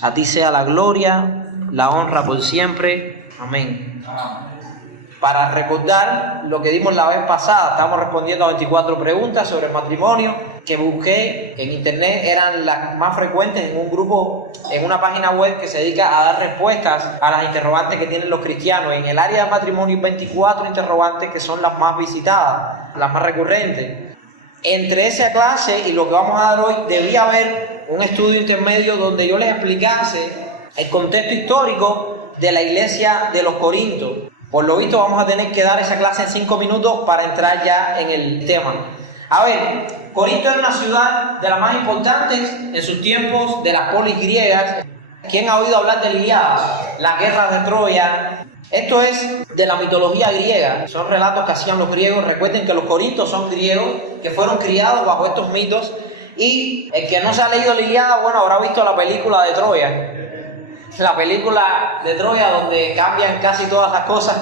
A ti sea la gloria, la honra por siempre. Amén. Para recordar lo que dimos la vez pasada, estamos respondiendo a 24 preguntas sobre el matrimonio que busqué en internet, eran las más frecuentes en un grupo, en una página web que se dedica a dar respuestas a las interrogantes que tienen los cristianos. En el área de matrimonio hay 24 interrogantes que son las más visitadas, las más recurrentes. Entre esa clase y lo que vamos a dar hoy, debía haber un estudio intermedio donde yo les explicase el contexto histórico de la iglesia de los Corintios. Por lo visto vamos a tener que dar esa clase en 5 minutos para entrar ya en el tema. A ver, Corinto era una ciudad de las más importantes en sus tiempos, de las polis griegas. ¿Quién ha oído hablar de la Ilíada? Las guerras de Troya. Esto es de la mitología griega, son relatos que hacían los griegos. Recuerden que los corintios son griegos que fueron criados bajo estos mitos, y el que no se ha leído la Ilíada, bueno, habrá visto la película de Troya. La película de Troya, donde cambian casi todas las cosas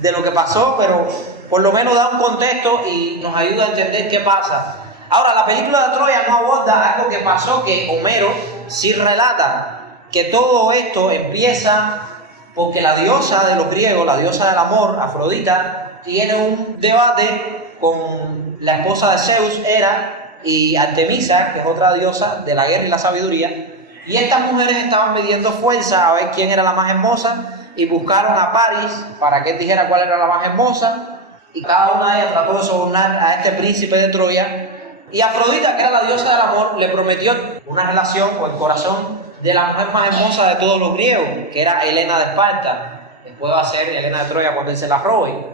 de lo que pasó, pero por lo menos da un contexto y nos ayuda a entender qué pasa. Ahora, la película de Troya no aborda algo que pasó, que Homero sí relata, que todo esto empieza porque la diosa de los griegos, la diosa del amor, Afrodita, tiene un debate con la esposa de Zeus, Hera, y Artemisa, que es otra diosa de la guerra y la sabiduría. Y estas mujeres estaban midiendo fuerza a ver quién era la más hermosa, y buscaron a Paris para que él dijera cuál era la más hermosa, y cada una de ellas trató de sobornar a este príncipe de Troya. Y Afrodita, que era la diosa del amor, le prometió una relación con el corazón de la mujer más hermosa de todos los griegos, que era Helena de Esparta. Después va a ser Helena de Troya cuando él se la robe.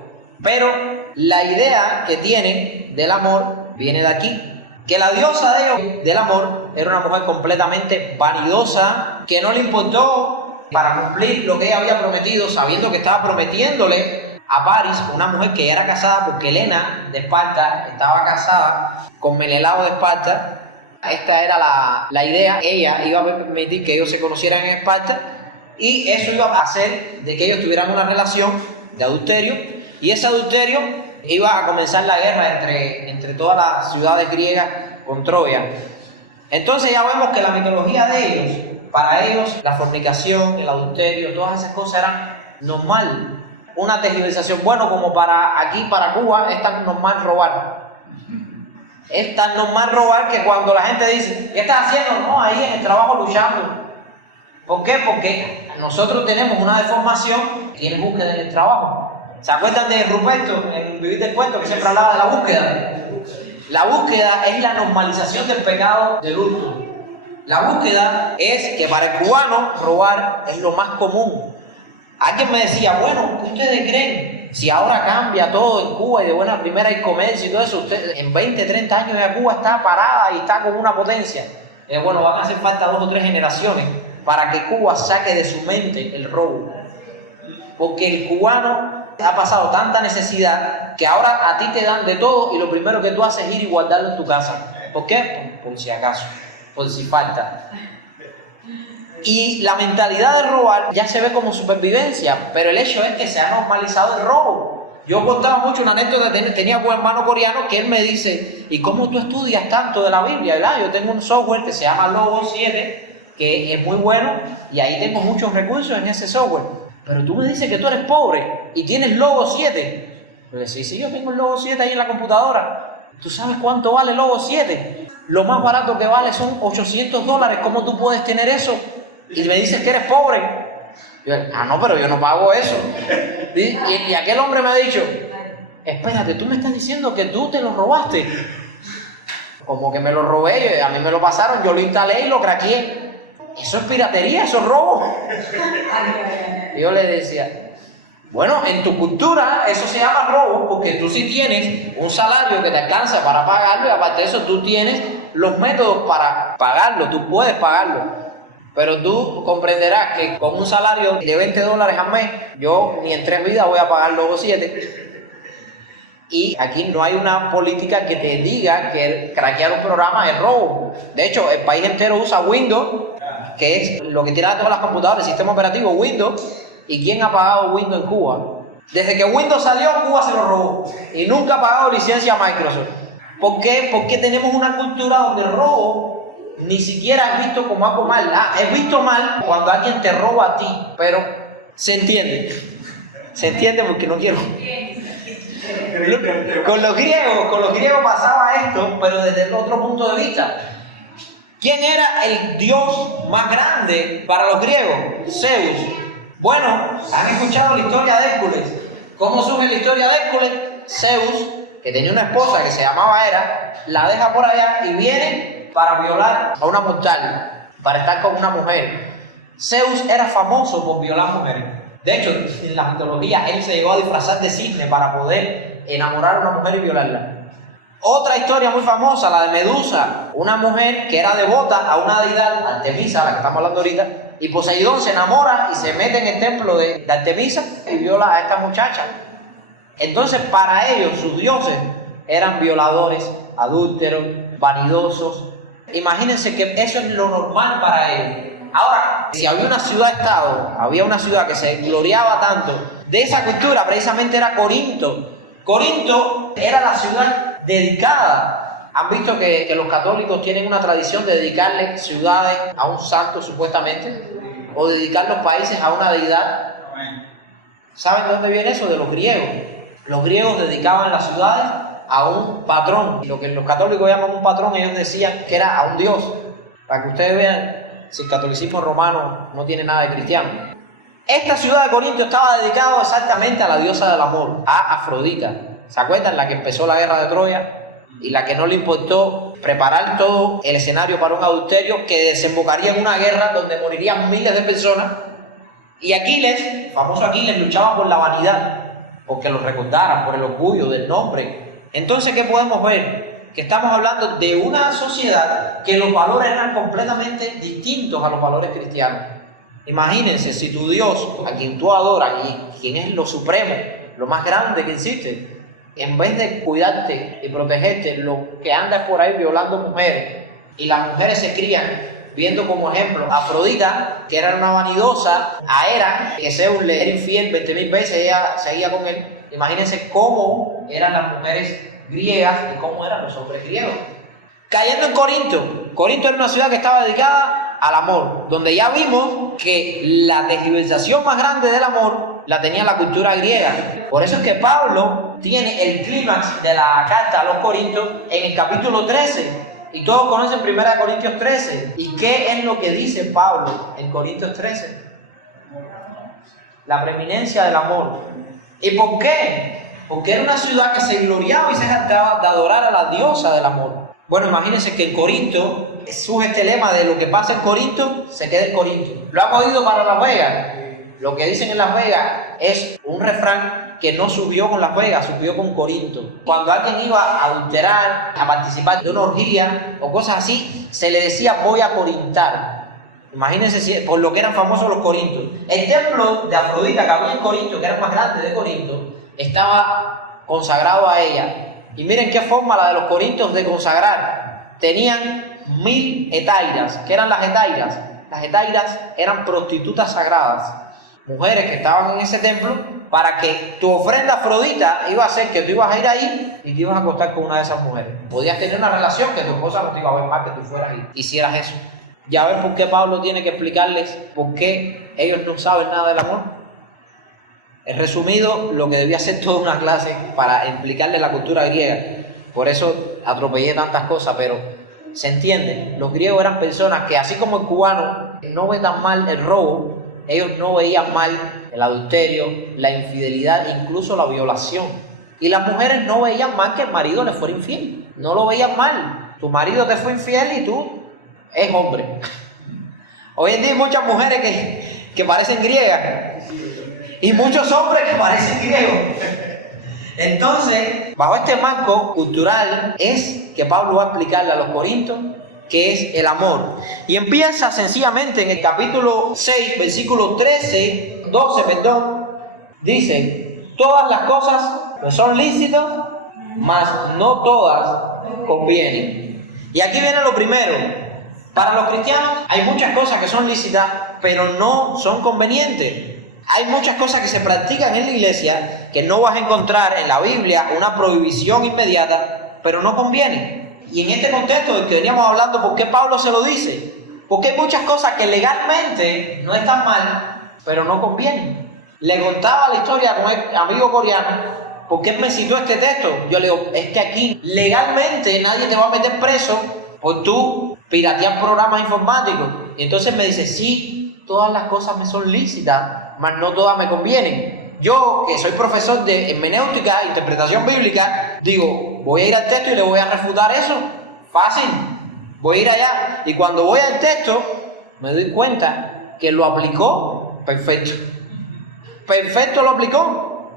Pero la idea que tienen del amor viene de aquí. Que la diosa de ellos, del amor, era una mujer completamente vanidosa, que no le importó para cumplir lo que ella había prometido, sabiendo que estaba prometiéndole a Paris, una mujer que ya era casada, porque Helena de Esparta estaba casada con Menelao de Esparta. Esta era la idea. Ella iba a permitir que ellos se conocieran en Esparta, y eso iba a hacer de que ellos tuvieran una relación de adulterio, y ese adulterio iba a comenzar la guerra entre todas las ciudades griegas con Troya. Entonces ya vemos que la mitología de ellos, para ellos la fornicación, el adulterio, todas esas cosas eran normal. Una tergiversación, bueno, como para aquí, para Cuba, es tan normal robar. Es tan normal robar que cuando la gente dice, ¿qué estás haciendo? No, ahí en el trabajo luchando. ¿Por qué? Porque nosotros tenemos una deformación que tiene búsqueda en el trabajo. ¿Se acuerdan de Ruperto en Vivir del Cuento, que siempre hablaba de la búsqueda? La búsqueda es la normalización del pecado del hurto. La búsqueda es que para el cubano robar es lo más común. Alguien me decía, bueno, ¿qué ustedes creen? Si ahora cambia todo en Cuba y de buena primera hay comercio y todo eso, ustedes, en 20, 30 años ya Cuba está parada y está como una potencia. Bueno, van a hacer falta 2 o 3 generaciones para que Cuba saque de su mente el robo. Porque el cubano ha pasado tanta necesidad que ahora a ti te dan de todo y lo primero que tú haces es ir y guardarlo en tu casa. ¿Por qué? Por si acaso, por si falta. Y la mentalidad de robar ya se ve como supervivencia, pero el hecho es que se ha normalizado el robo. Yo contaba mucho una anécdota, tenía un hermano coreano que él me dice, ¿y cómo tú estudias tanto de la Biblia? ¿Verdad? Yo tengo un software que se llama Logos 7, que es muy bueno, y ahí tengo muchos recursos en ese software. Pero tú me dices que tú eres pobre y tienes Logos 7. Yo le decía, sí, yo tengo el Logos 7 ahí en la computadora. ¿Tú sabes cuánto vale Logos 7? Lo más barato que vale son $800. ¿Cómo tú puedes tener eso? Y me dices que eres pobre. Yo, no, pero yo no pago eso. Y aquel hombre me ha dicho, espérate, tú me estás diciendo que tú te lo robaste. Como que me lo robé, a mí me lo pasaron, yo lo instalé y lo craqueé. Eso es piratería, eso es robo. Y yo le decía, bueno, en tu cultura eso se llama robo, porque tú sí tienes un salario que te alcanza para pagarlo, y aparte de eso tú tienes los métodos para pagarlo, tú puedes pagarlo. Pero tú comprenderás que con un salario de $20 al mes, yo ni en 3 vidas voy a pagar los 7. Y aquí no hay una política que te diga que craquear un programa es robo. De hecho, el país entero usa Windows, que es lo que tiene todas las computadoras, el sistema operativo Windows. ¿Y quién ha pagado Windows en Cuba? Desde que Windows salió, Cuba se lo robó. Y nunca ha pagado licencia a Microsoft. ¿Por qué? Porque tenemos una cultura donde el robo ni siquiera es visto como algo mal. Es visto mal cuando alguien te roba a ti, pero se entiende. Se entiende porque no quiero. Con los griegos pasaba esto, pero desde el otro punto de vista. ¿Quién era el dios más grande para los griegos? Zeus. Bueno, ¿han escuchado la historia de Hércules? ¿Cómo surge la historia de Hércules? Zeus, que tenía una esposa que se llamaba Hera, la deja por allá y viene para violar a una mortal, para estar con una mujer. Zeus era famoso por violar mujeres. De hecho, en la mitología, él se llegó a disfrazar de cisne para poder enamorar a una mujer y violarla. Otra historia muy famosa, la de Medusa, una mujer que era devota a una deidad, Artemisa, la que estamos hablando ahorita, y Poseidón se enamora y se mete en el templo de Artemisa y viola a esta muchacha. Entonces, para ellos, sus dioses eran violadores, adúlteros, vanidosos. Imagínense que eso es lo normal para ellos. Ahora, si había una ciudad-estado, había una ciudad que se gloriaba tanto de esa cultura, precisamente era Corinto. Corinto era la ciudad dedicada. Han visto que los católicos tienen una tradición de dedicarle ciudades a un santo, supuestamente, o dedicar los países a una deidad. ¿Saben de dónde viene eso? De los griegos. Los griegos dedicaban las ciudades a un patrón. Lo que los católicos llaman un patrón, ellos decían que era a un dios. Para que ustedes vean si el catolicismo romano no tiene nada de cristiano. Esta ciudad de Corinto estaba dedicada exactamente a la diosa del amor, a Afrodita. ¿Se acuerdan? La que empezó la guerra de Troya y la que no le importó preparar todo el escenario para un adulterio que desembocaría en una guerra donde morirían miles de personas. Y Aquiles, el famoso Aquiles, luchaba por la vanidad, porque lo recordaran, por el orgullo del nombre. Entonces, ¿qué podemos ver? Que estamos hablando de una sociedad que los valores eran completamente distintos a los valores cristianos. Imagínense, si tu Dios, a quien tú adoras y quien es lo supremo, lo más grande que existe, en vez de cuidarte y protegerte, lo que anda por ahí violando mujeres, y las mujeres se crían viendo como ejemplo a Afrodita, que era una vanidosa, a Hera, que Zeus le era infiel 20.000 veces, ella seguía con él. Imagínense cómo eran las mujeres griegas y cómo eran los hombres griegos. Cayendo en Corinto. Corinto era una ciudad que estaba dedicada al amor, donde ya vimos que la tergiversación más grande del amor la tenía la cultura griega. Por eso es que Pablo tiene el clímax de la carta a los Corintios en el capítulo 13. Y todos conocen 1 Corintios 13. ¿Y qué es lo que dice Pablo en Corintios 13? La preeminencia del amor. ¿Y por qué? Porque era una ciudad que se gloriaba y se jactaba de adorar a la diosa del amor. Bueno, imagínense que en Corinto surge este lema de lo que pasa en Corinto, se queda en Corinto. ¿Lo han oído para Las Vegas? Lo que dicen en Las Vegas es un refrán que no subió con Las Vegas, subió con Corinto. Cuando alguien iba a adulterar, a participar de una orgía o cosas así, se le decía voy a corintar. Imagínense por lo que eran famosos los corintios. El templo de Afrodita que había en Corinto, que era el más grande de Corinto, estaba consagrado a ella. Y miren qué forma la de los corintios de consagrar. Tenían 1000 hetairas. ¿Qué eran las hetairas? Las hetairas eran prostitutas sagradas, mujeres que estaban en ese templo, para que tu ofrenda a Afrodita iba a ser que tú ibas a ir ahí y te ibas a acostar con una de esas mujeres. Podías tener una relación que tu esposa no te iba a ver mal que tú fueras y hicieras eso. Ya ves por qué Pablo tiene que explicarles por qué ellos no saben nada del amor. He resumido lo que debía ser toda una clase para explicarles la cultura griega. Por eso atropellé tantas cosas, pero se entiende. Los griegos eran personas que, así como el cubano no ve tan mal el robo, ellos no veían mal el adulterio, la infidelidad, incluso la violación. Y las mujeres no veían mal que el marido les fuera infiel. No lo veían mal. Tu marido te fue infiel y tú es hombre. Hoy en día hay muchas mujeres que parecen griegas y muchos hombres que parecen griegos. Entonces, bajo este marco cultural es que Pablo va a explicarle a los corintios qué es el amor. Y empieza sencillamente en el capítulo 6, versículo 12, dice: todas las cosas me son lícitas, mas no todas convienen. Y aquí viene lo primero. Para los cristianos hay muchas cosas que son lícitas, pero no son convenientes. Hay muchas cosas que se practican en la iglesia que no vas a encontrar en la Biblia una prohibición inmediata, pero no conviene. Y en este contexto del que veníamos hablando, ¿por qué Pablo se lo dice? Porque hay muchas cosas que legalmente no están mal, pero no convienen. Le contaba la historia con el amigo coreano, porque él me citó este texto. Yo le digo, es que aquí legalmente nadie te va a meter preso por tú piratear programas informáticos. Y entonces me dice, sí, todas las cosas me son lícitas, mas no todas me convienen. Yo, que soy profesor de hermenéutica, interpretación bíblica, digo, voy a ir al texto y le voy a refutar eso. Fácil, voy a ir allá. Y cuando voy al texto, me doy cuenta que lo aplicó perfecto. Perfecto lo aplicó.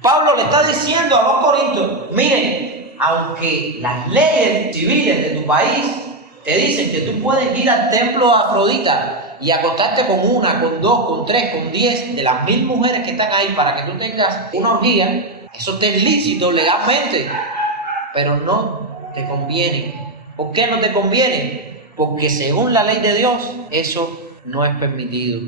Pablo le está diciendo a los corintios, miren, aunque las leyes civiles de tu país te dicen que tú puedes ir al templo de Afrodita y acostarte con una, con dos, con tres, con 10 de las 1000 mujeres que están ahí para que tú tengas una orgía, eso te es lícito legalmente, pero no te conviene. ¿Por qué no te conviene? Porque según la ley de Dios, eso no es permitido.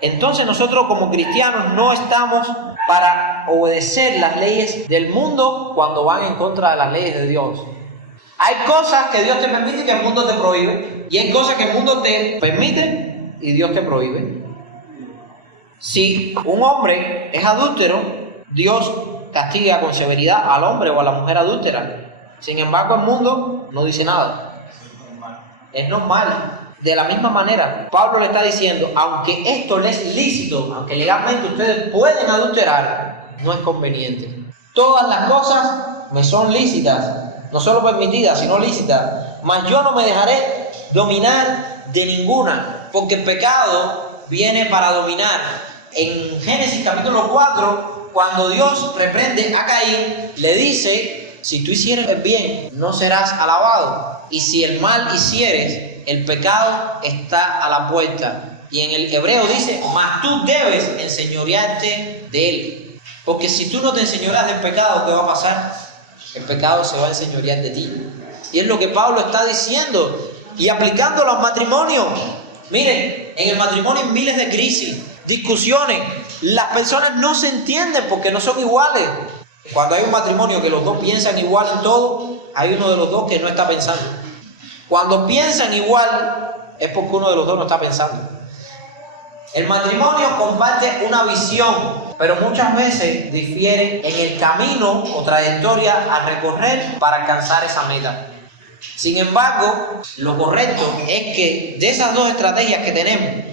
Entonces nosotros como cristianos no estamos para obedecer las leyes del mundo cuando van en contra de las leyes de Dios. Hay cosas que Dios te permite y que el mundo te prohíbe. Y hay cosas que el mundo te permite y Dios te prohíbe. Si un hombre es adúltero, Dios castiga con severidad al hombre o a la mujer adúltera. Sin embargo, el mundo no dice nada. Es normal. De la misma manera, Pablo le está diciendo, aunque esto les es lícito, aunque legalmente ustedes pueden adulterar, no es conveniente. Todas las cosas me son lícitas, no solo permitidas, sino lícitas, mas yo no me dejaré dominar de ninguna, porque el pecado viene para dominar. En Génesis capítulo 4, cuando Dios reprende a Caín, le dice, si tú hicieres el bien, no serás alabado, y si el mal hicieres, el pecado está a la puerta. Y en el hebreo dice, mas tú debes enseñorearte de él. Porque si tú no te enseñoreas del pecado, ¿qué va a pasar? El pecado se va a enseñorear de ti. Y es lo que Pablo está diciendo y aplicándolo a los matrimonios. Miren, en el matrimonio hay miles de crisis, discusiones. Las personas no se entienden porque no son iguales. Cuando hay un matrimonio que los dos piensan igual en todo, hay uno de los dos que no está pensando. Cuando piensan igual, es porque uno de los dos no está pensando. El matrimonio comparte una visión, pero muchas veces difieren en el camino o trayectoria a recorrer para alcanzar esa meta. Sin embargo, lo correcto es que de esas dos estrategias que tenemos,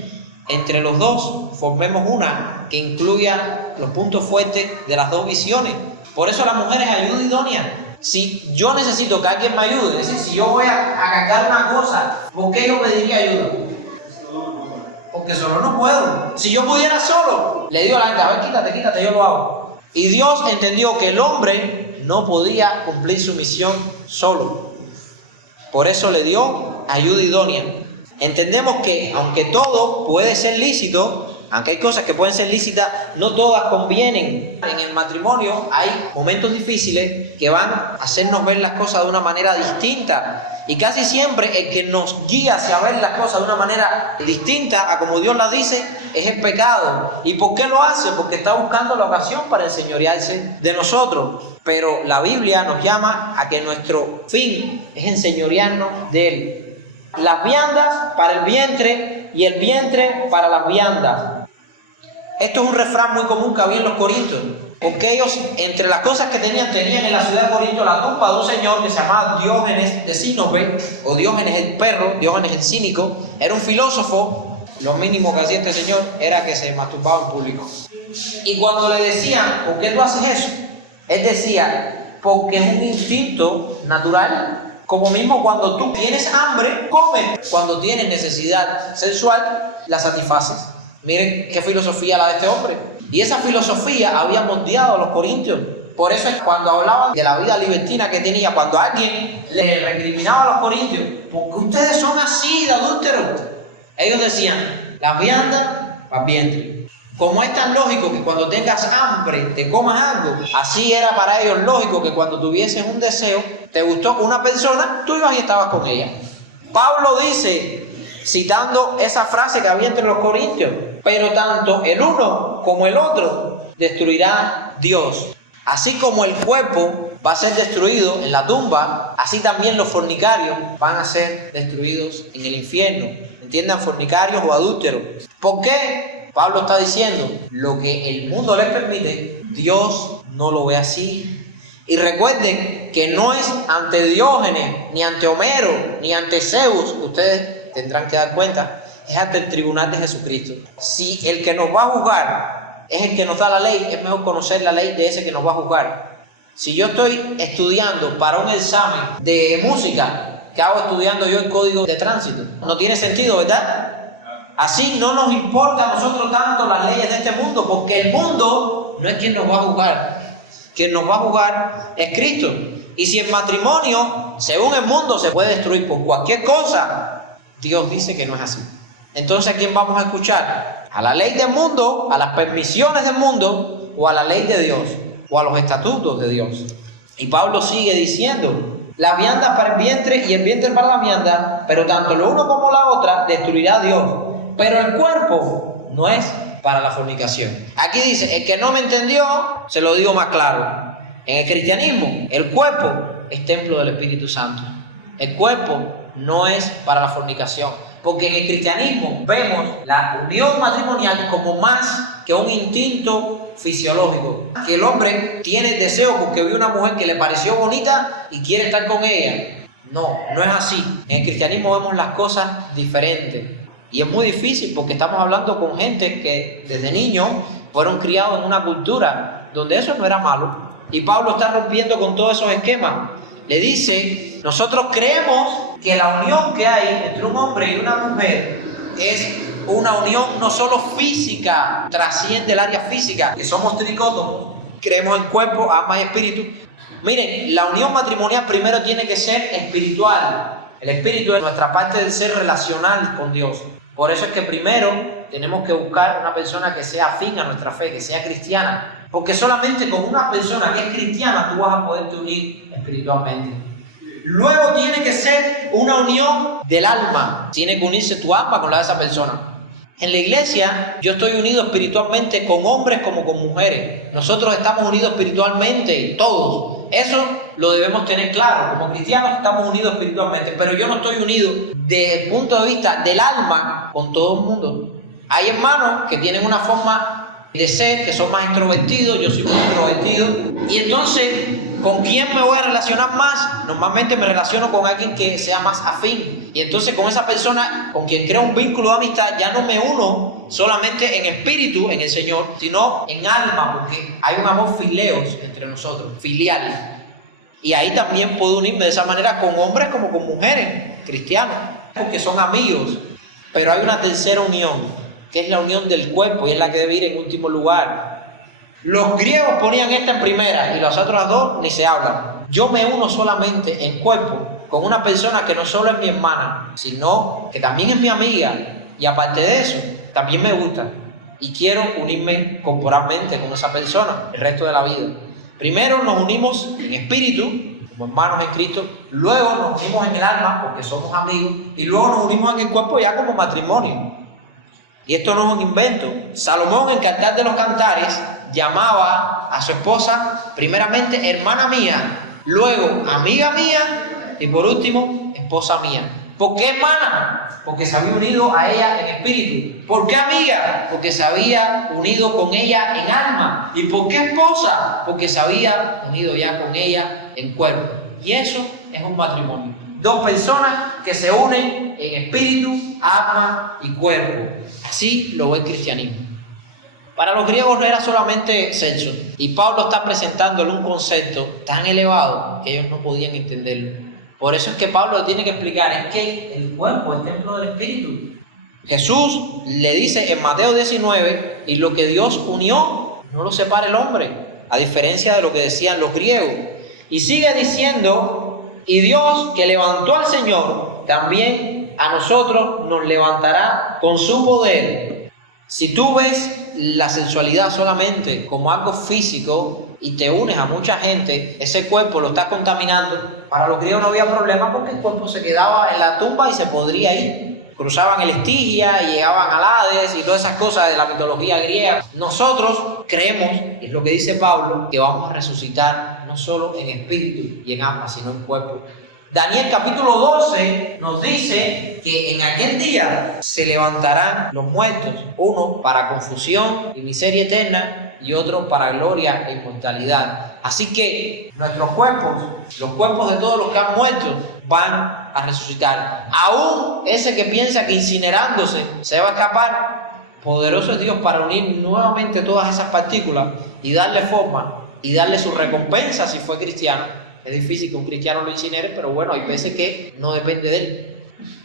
entre los dos formemos una que incluya los puntos fuertes de las dos visiones. Por eso la mujer es ayuda idónea. Si yo necesito que alguien me ayude, es decir, si yo voy a cargar una cosa, ¿por qué yo pediría ayuda? Porque solo no puedo. Si yo pudiera solo, le digo a la gente, a ver, quítate, yo lo hago. Y Dios entendió que el hombre no podía cumplir su misión solo. Por eso le dio ayuda idónea. Entendemos que aunque todo puede ser lícito, aunque hay cosas que pueden ser lícitas, no todas convienen. En el matrimonio hay momentos difíciles que van a hacernos ver las cosas de una manera distinta. Y casi siempre el que nos guía hacia ver las cosas de una manera distinta a como Dios las dice, es el pecado. ¿Y por qué lo hace? Porque está buscando la ocasión para enseñorearse de nosotros. Pero la Biblia nos llama a que nuestro fin es enseñorearnos de Él. Las viandas para el vientre y el vientre para las viandas. Esto es un refrán muy común que había en los corintios, porque ellos, entre las cosas que tenían en la ciudad de Corinto la tumba de un señor que se llamaba Diógenes de Sinope, o Diógenes el perro, Diógenes el cínico. Era un filósofo. Lo mínimo que hacía este señor era que se masturbaba en público. Y cuando le decían, ¿por qué tú haces eso?, él decía, porque es un instinto natural. Como mismo cuando tú tienes hambre, comes. Cuando tienes necesidad sexual, la satisfaces. Miren qué filosofía la de este hombre. Y esa filosofía había moldeado a los corintios. Por eso es cuando hablaban de la vida libertina que tenía, cuando alguien le recriminaba a los corintios, ¿por qué ustedes son así de adúlteros? Ellos decían, las viandas para el vientre. Como es tan lógico que cuando tengas hambre te comas algo, así era para ellos lógico que cuando tuvieses un deseo, te gustó una persona, tú ibas y estabas con ella. Pablo dice, citando esa frase que había entre los corintios, pero tanto el uno como el otro destruirá Dios. Así como el cuerpo va a ser destruido en la tumba, así también los fornicarios van a ser destruidos en el infierno. ¿Entiendan? Fornicarios o adúlteros. ¿Por qué? Pablo está diciendo, lo que el mundo les permite, Dios no lo ve así. Y recuerden que no es ante Diógenes, ni ante Homero, ni ante Zeus, ustedes tendrán que dar cuenta, es ante el tribunal de Jesucristo. Si el que nos va a juzgar es el que nos da la ley, es mejor conocer la ley de ese que nos va a juzgar. Si yo estoy estudiando para un examen de música, ¿qué hago estudiando yo el código de tránsito? No tiene sentido, ¿verdad? Así no nos importa a nosotros tanto las leyes de este mundo, porque el mundo no es quien nos va a juzgar. Quien nos va a juzgar es Cristo. Y si el matrimonio, según el mundo, se puede destruir por cualquier cosa, Dios dice que no es así. Entonces, ¿a quién vamos a escuchar? ¿A la ley del mundo, a las permisiones del mundo, o a la ley de Dios, o a los estatutos de Dios? Y Pablo sigue diciendo, la vianda para el vientre y el vientre para la vianda, pero tanto lo uno como la otra destruirá Dios. Pero el cuerpo no es para la fornicación. Aquí dice, el que no me entendió, se lo digo más claro. En el cristianismo, el cuerpo es templo del Espíritu Santo. El cuerpo no es para la fornicación. Porque en el cristianismo vemos la unión matrimonial como más que un instinto fisiológico. Que el hombre tiene el deseo porque vio una mujer que le pareció bonita y quiere estar con ella. No, no es así. En el cristianismo vemos las cosas diferentes. Y es muy difícil porque estamos hablando con gente que desde niños fueron criados en una cultura donde eso no era malo. Y Pablo está rompiendo con todos esos esquemas. Le dice, nosotros creemos que la unión que hay entre un hombre y una mujer es una unión no solo física, trasciende el área física, que somos tricótomos, creemos en cuerpo, alma y espíritu. Miren, la unión matrimonial primero tiene que ser espiritual. El espíritu es nuestra parte del ser relacional con Dios. Por eso es que primero tenemos que buscar una persona que sea afín a nuestra fe, que sea cristiana. Porque solamente con una persona que es cristiana tú vas a poderte unir espiritualmente. Luego tiene que ser una unión del alma. Tiene que unirse tu alma con la de esa persona. En la iglesia yo estoy unido espiritualmente con hombres como con mujeres. Nosotros estamos unidos espiritualmente, todos. Eso lo debemos tener claro. Como cristianos estamos unidos espiritualmente, pero yo no estoy unido desde el punto de vista del alma con todo el mundo. Hay hermanos que tienen una forma de ser, que son más extrovertidos, yo soy muy introvertido. Y entonces, ¿con quién me voy a relacionar más? Normalmente me relaciono con alguien que sea más afín. Y entonces con esa persona con quien creo un vínculo de amistad, ya no me uno solamente en espíritu, en el Señor, sino en alma, porque hay un amor fileos entre nosotros, filial. Y ahí también puedo unirme de esa manera con hombres como con mujeres, cristianos, porque son amigos. Pero hay una tercera unión, que es la unión del cuerpo, y es la que debe ir en último lugar. Los griegos ponían esta en primera y las otras dos ni se hablan. Yo me uno solamente en cuerpo con una persona que no solo es mi hermana, sino que también es mi amiga, y aparte de eso, también me gusta y quiero unirme corporalmente con esa persona el resto de la vida. Primero nos unimos en espíritu, como hermanos en Cristo, luego nos unimos en el alma porque somos amigos, y luego nos unimos en el cuerpo ya como matrimonio. Y esto no es un invento. Salomón, en Cantar de los Cantares, llamaba a su esposa primeramente hermana mía, luego amiga mía y por último esposa mía. ¿Por qué hermana? Porque se había unido a ella en espíritu. ¿Por qué amiga? Porque se había unido con ella en alma. ¿Y por qué esposa? Porque se había unido ya con ella en cuerpo. Y eso es un matrimonio. Dos personas que se unen en espíritu, alma y cuerpo. Así lo ve el cristianismo. Para los griegos no era solamente sexo. Y Pablo está presentándole un concepto tan elevado que ellos no podían entenderlo. Por eso es que Pablo tiene que explicar, es que el cuerpo es templo del Espíritu. Jesús le dice en Mateo 19, y lo que Dios unió, no lo separa el hombre, a diferencia de lo que decían los griegos. Y sigue diciendo, y Dios que levantó al Señor, también a nosotros nos levantará con su poder. Si tú ves la sensualidad solamente como algo físico y te unes a mucha gente, ese cuerpo lo estás contaminando. Para los griegos no había problema porque el cuerpo se quedaba en la tumba y se podría ir. cruzaban el Estigia y llegaban al Hades y todas esas cosas de la mitología griega. Nosotros creemos, y es lo que dice Pablo, que vamos a resucitar no solo en espíritu y en alma, sino en cuerpo. Daniel capítulo 12 nos dice que en aquel día se levantarán los muertos, uno para confusión y miseria eterna y otro para gloria e inmortalidad. Así que nuestros cuerpos, los cuerpos de todos los que han muerto, van a resucitar. Aún ese que piensa que incinerándose se va a escapar, poderoso es Dios para unir nuevamente todas esas partículas y darle forma y darle su recompensa si fue cristiano. Es difícil que un cristiano lo incinere, pero bueno, hay veces que no depende de él.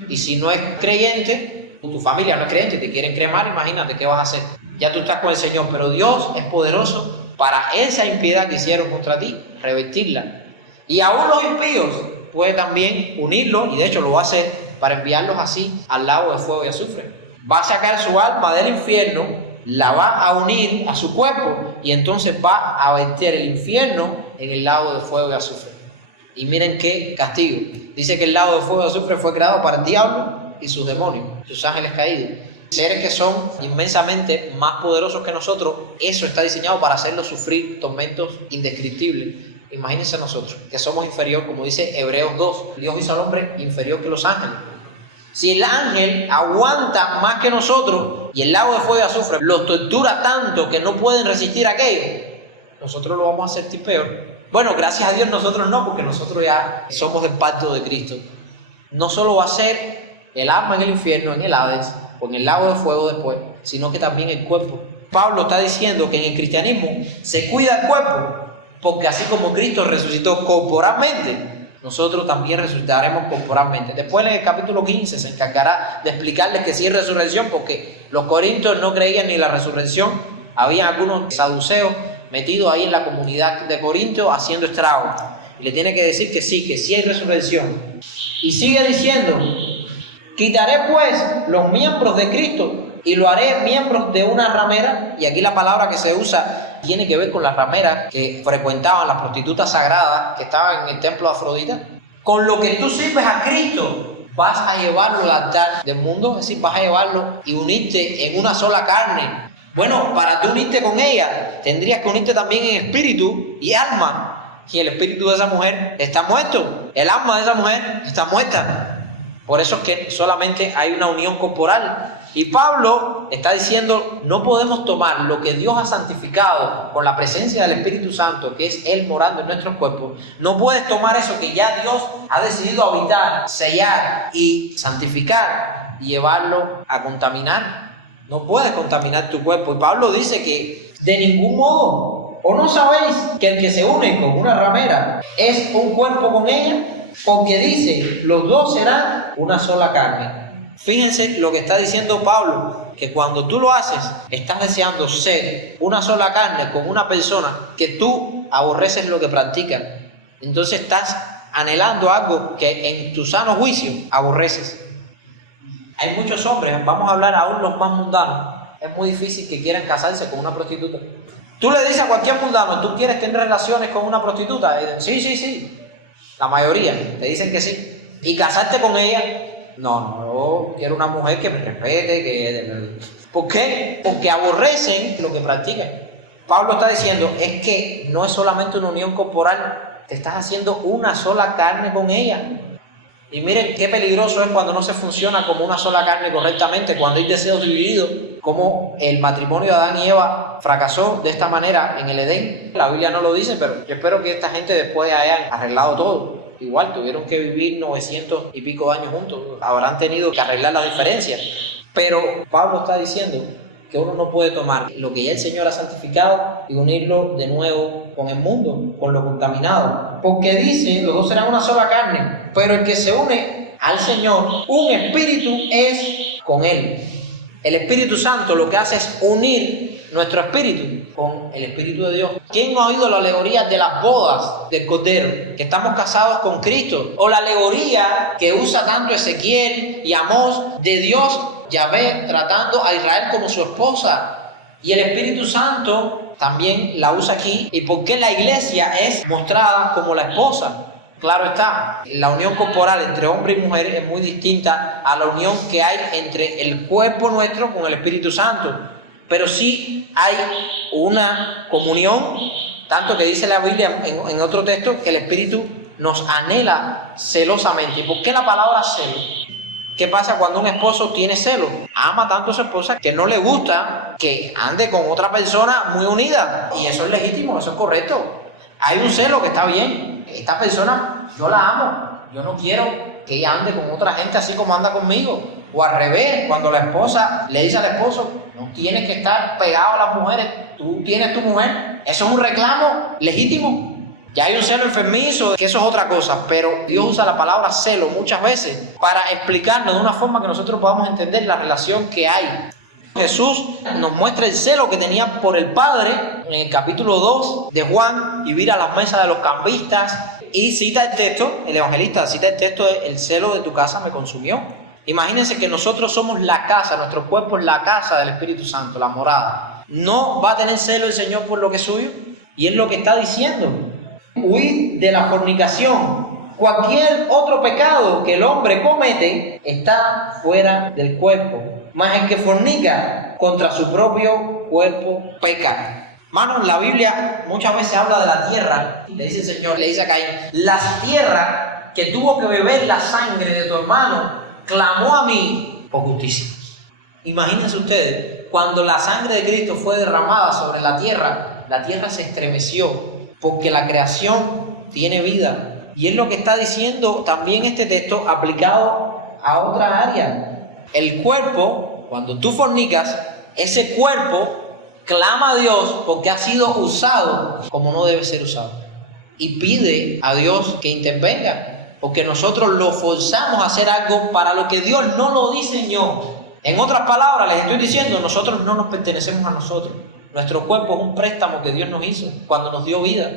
Y si no es creyente, tu familia no es creyente y te quieren cremar, imagínate qué vas a hacer. Ya tú estás con el Señor, pero Dios es poderoso para esa impiedad que hicieron contra ti, revertirla. Y aún los impíos puede también unirlos, y de hecho lo va a hacer para enviarlos así al lago de fuego y azufre. Va a sacar su alma del infierno, la va a unir a su cuerpo y entonces va a verter el infierno en el lago de fuego y azufre. Y miren qué castigo. Dice que el lago de fuego y azufre fue creado para el diablo y sus demonios, sus ángeles caídos. Seres que son inmensamente más poderosos que nosotros, eso está diseñado para hacerlos sufrir tormentos indescriptibles. Imagínense nosotros, que somos inferior, como dice Hebreos 2. Dios hizo al hombre inferior que los ángeles. Si el ángel aguanta más que nosotros y el lago de fuego y azufre los tortura tanto que no pueden resistir aquello, nosotros lo vamos a sentir peor. Bueno, gracias a Dios nosotros no, porque nosotros ya somos del pacto de Cristo. No solo va a ser el alma en el infierno, en el Hades, o en el lago de fuego después, sino que también el cuerpo. Pablo está diciendo que en el cristianismo se cuida el cuerpo, porque así como Cristo resucitó corporalmente, nosotros también resucitaremos corporalmente. Después en el capítulo 15 se encargará de explicarles que sí es resurrección, porque los corintios no creían ni la resurrección. Había algunos saduceos metidos ahí en la comunidad de Corinto haciendo estragos. Y le tiene que decir que sí hay resurrección. Y sigue diciendo: quitaré pues los miembros de Cristo y lo haré miembros de una ramera. Y aquí la palabra que se usa tiene que ver con las rameras que frecuentaban las prostitutas sagradas que estaban en el templo de Afrodita. Con lo que tú sirves a Cristo, vas a llevarlo al altar del mundo, es decir, vas a llevarlo y unirte en una sola carne. Bueno, para tú unirte con ella, tendrías que unirte también en espíritu y alma. Y el espíritu de esa mujer está muerto, el alma de esa mujer está muerta. Por eso es que solamente hay una unión corporal. Y Pablo está diciendo, no podemos tomar lo que Dios ha santificado con la presencia del Espíritu Santo, que es Él morando en nuestros cuerpos. No puedes tomar eso que ya Dios ha decidido habitar, sellar y santificar y llevarlo a contaminar. No puedes contaminar tu cuerpo. Y Pablo dice que de ningún modo. ¿O no sabéis que el que se une con una ramera es un cuerpo con ella? Porque dice, los dos serán una sola carne. Fíjense lo que está diciendo Pablo, que cuando tú lo haces, estás deseando ser una sola carne con una persona que tú aborreces lo que practica. Entonces estás anhelando algo que en tu sano juicio aborreces. Hay muchos hombres, vamos a hablar aún los más mundanos, es muy difícil que quieran casarse con una prostituta. Tú le dices a cualquier mundano, ¿tú quieres tener relaciones con una prostituta? Y dicen, sí. La mayoría te dicen que sí. ¿Y casarte con ella? No, yo quiero una mujer que me respete, ¿Por qué? Porque aborrecen lo que practican. Pablo está diciendo, es que no es solamente una unión corporal, te estás haciendo una sola carne con ella. Y miren qué peligroso es cuando no se funciona como una sola carne correctamente, cuando hay deseos divididos, como el matrimonio de Adán y Eva fracasó de esta manera en el Edén. La Biblia no lo dice, pero yo espero que esta gente después hayan arreglado todo. Igual tuvieron que vivir 900 y pico años juntos, habrán tenido que arreglar las diferencias. Pero Pablo está diciendo que uno no puede tomar lo que ya el Señor ha santificado y unirlo de nuevo con el mundo, con lo contaminado. Porque dice, los dos serán una sola carne, pero el que se une al Señor, un espíritu es con Él. El Espíritu Santo lo que hace es unir nuestro espíritu con el Espíritu de Dios. ¿Quién no ha oído la alegoría de las bodas del Cordero? Que estamos casados con Cristo. O la alegoría que usa tanto Ezequiel y Amós de Dios, Yahvé, tratando a Israel como su esposa. Y el Espíritu Santo también la usa aquí. ¿Y por qué la iglesia es mostrada como la esposa? Claro está, la unión corporal entre hombre y mujer es muy distinta a la unión que hay entre el cuerpo nuestro con el Espíritu Santo. Pero sí hay una comunión, tanto que dice la Biblia en otro texto, que el Espíritu nos anhela celosamente. ¿Y por qué la palabra celo? ¿Qué pasa cuando un esposo tiene celo? Ama tanto a su esposa que no le gusta que ande con otra persona muy unida. Y eso es legítimo, eso es correcto. Hay un celo que está bien. Esta persona, yo la amo. Yo no quiero que ella ande con otra gente así como anda conmigo. O al revés, cuando la esposa le dice al esposo, no tienes que estar pegado a las mujeres, tú tienes tu mujer. Eso es un reclamo legítimo. Ya hay un celo enfermizo, que eso es otra cosa, pero Dios usa la palabra celo muchas veces para explicarnos de una forma que nosotros podamos entender la relación que hay. Jesús nos muestra el celo que tenía por el Padre en el capítulo 2 de Juan, y vira a las mesas de los cambistas y cita el texto, el evangelista cita el texto de el celo de tu casa me consumió. Imagínense que nosotros somos la casa, nuestro cuerpo es la casa del Espíritu Santo, la morada. ¿No va a tener celo el Señor por lo que es suyo? Y es lo que está diciendo. Huid de la fornicación. Cualquier otro pecado que el hombre comete está fuera del cuerpo. Mas el que fornica contra su propio cuerpo peca. Hermanos, la Biblia muchas veces habla de la tierra. Le dice el Señor, le dice a Caín, la tierra que tuvo que beber la sangre de tu hermano clamó a mí por justicia. Imagínense ustedes, cuando la sangre de Cristo fue derramada sobre la tierra se estremeció, porque la creación tiene vida. Y es lo que está diciendo también este texto aplicado a otra área. El cuerpo, cuando tú fornicas, ese cuerpo clama a Dios porque ha sido usado como no debe ser usado. Y pide a Dios que intervenga, porque nosotros lo forzamos a hacer algo para lo que Dios no lo diseñó. En otras palabras, les estoy diciendo, nosotros no nos pertenecemos a nosotros. Nuestro cuerpo es un préstamo que Dios nos hizo cuando nos dio vida.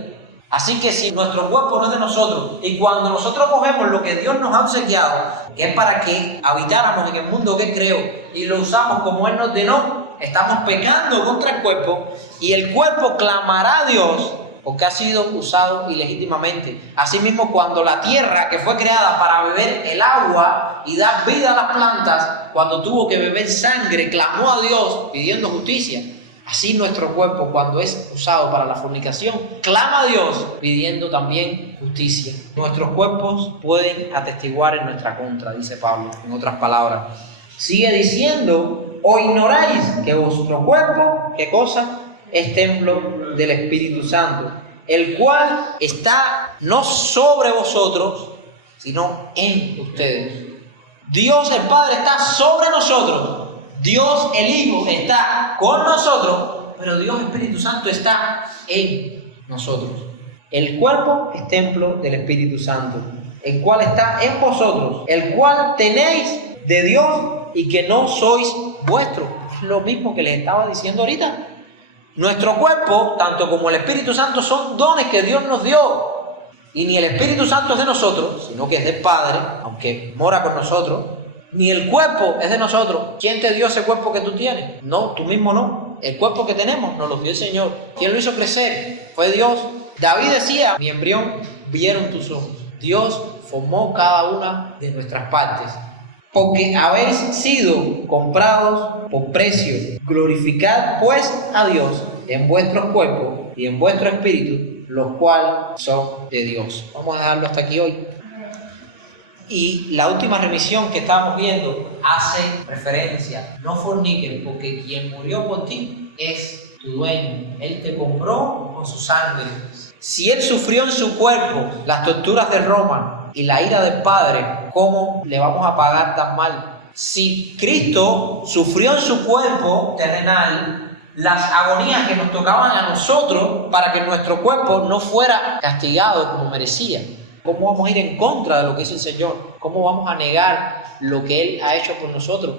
Así que si nuestro cuerpo no es de nosotros, y cuando nosotros cogemos lo que Dios nos ha obsequiado, que es para que habitáramos en el mundo que creó, y lo usamos como Él nos ordenó, estamos pecando contra el cuerpo, y el cuerpo clamará a Dios porque ha sido usado ilegítimamente. Asimismo, cuando la tierra que fue creada para beber el agua y dar vida a las plantas, cuando tuvo que beber sangre, clamó a Dios pidiendo justicia. Así nuestro cuerpo, cuando es usado para la fornicación, clama a Dios pidiendo también justicia. Nuestros cuerpos pueden atestiguar en nuestra contra, dice Pablo, en otras palabras. Sigue diciendo, ¿o ignoráis que vuestro cuerpo, qué cosa? Es templo del Espíritu Santo, el cual está no sobre vosotros, sino en ustedes. Dios el Padre está sobre nosotros. Dios el Hijo está con nosotros, pero Dios Espíritu Santo está en nosotros. El cuerpo es templo del Espíritu Santo, el cual está en vosotros, el cual tenéis de Dios y que no sois vuestros. Es lo mismo que les estaba diciendo ahorita. Nuestro cuerpo, tanto como el Espíritu Santo, son dones que Dios nos dio. Y ni el Espíritu Santo es de nosotros, sino que es del Padre, aunque mora con nosotros. Ni el cuerpo es de nosotros. ¿Quién te dio ese cuerpo que tú tienes? No, tú mismo no. El cuerpo que tenemos nos lo dio el Señor. ¿Quién lo hizo crecer? Fue Dios. David decía, mi embrión vieron tus ojos. Dios formó cada una de nuestras partes. Porque habéis sido comprados por precio. Glorificad pues a Dios en vuestros cuerpos y en vuestro espíritu, los cuales son de Dios. Vamos a dejarlo hasta aquí hoy. Y la última remisión que estábamos viendo hace referencia, no forniquen, porque quien murió por ti es tu dueño. Él te compró con su sangre. Si Él sufrió en su cuerpo las torturas de Roma y la ira del Padre, ¿cómo le vamos a pagar tan mal? Si Cristo sufrió en su cuerpo terrenal las agonías que nos tocaban a nosotros para que nuestro cuerpo no fuera castigado como merecía, ¿cómo vamos a ir en contra de lo que hizo el Señor? ¿Cómo vamos a negar lo que Él ha hecho por nosotros?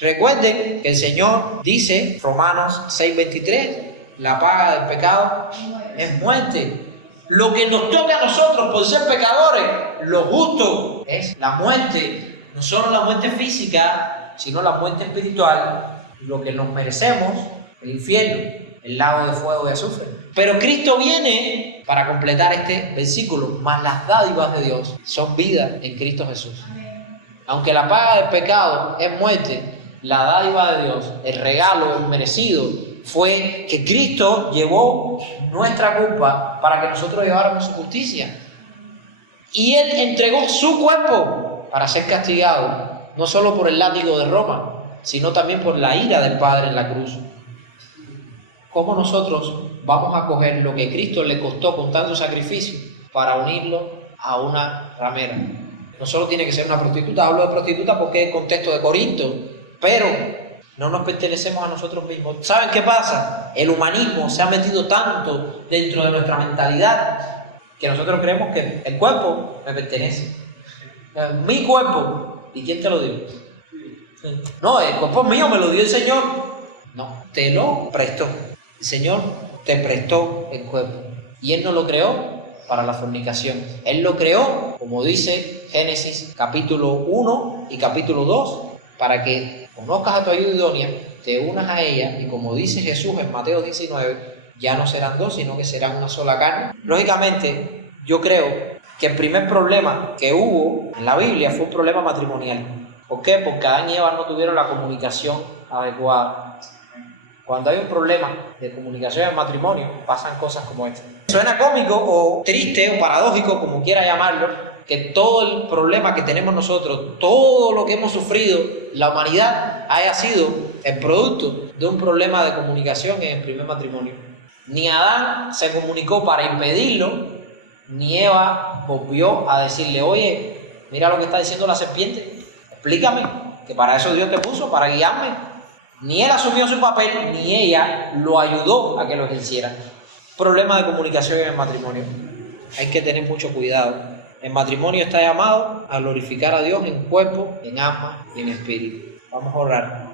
Recuerden que el Señor dice, Romanos 6:23, la paga del pecado es muerte. Lo que nos toca a nosotros por ser pecadores, lo justo es la muerte. No solo la muerte física, sino la muerte espiritual. Lo que nos merecemos, el infierno. el lago de fuego y azufre. Pero Cristo viene para completar este versículo, mas las dádivas de Dios son vida en Cristo Jesús. Aunque la paga del pecado es muerte, la dádiva de Dios, el regalo, el merecido, fue que Cristo llevó nuestra culpa para que nosotros lleváramos su justicia. Y Él entregó su cuerpo para ser castigado, no solo por el látigo de Roma, sino también por la ira del Padre en la cruz. ¿Cómo nosotros vamos a coger lo que Cristo le costó con tanto sacrificio para unirlo a una ramera? No solo tiene que ser una prostituta, hablo de prostituta porque es el contexto de Corinto, pero no nos pertenecemos a nosotros mismos. ¿Saben qué pasa? El humanismo se ha metido tanto dentro de nuestra mentalidad que nosotros creemos que el cuerpo me pertenece. Mi cuerpo. ¿Y quién te lo dio? No, el cuerpo es mío, me lo dio el Señor. No, te lo prestó. El Señor te prestó el cuerpo. Y Él no lo creó para la fornicación. Él lo creó, como dice Génesis capítulo 1 y capítulo 2, para que conozcas a tu ayuda idónea, te unas a ella, y como dice Jesús en Mateo 19, ya no serán dos, sino que serán una sola carne. Lógicamente, yo creo que el primer problema que hubo en la Biblia fue un problema matrimonial. ¿Por qué? Porque Adán y Eva no tuvieron la comunicación adecuada. Cuando hay un problema de comunicación en el matrimonio, pasan cosas como esta. Suena cómico o triste o paradójico, como quiera llamarlo, que todo el problema que tenemos nosotros, todo lo que hemos sufrido, la humanidad, haya sido el producto de un problema de comunicación en el primer matrimonio. Ni Adán se comunicó para impedirlo, ni Eva volvió a decirle, oye, mira lo que está diciendo la serpiente, explícame, que para eso Dios te puso, para guiarme. Ni él asumió su papel, ni ella lo ayudó a que lo ejerciera. Problema de comunicación en el matrimonio. Hay que tener mucho cuidado. El matrimonio está llamado a glorificar a Dios en cuerpo, en alma y en espíritu. Vamos a orar.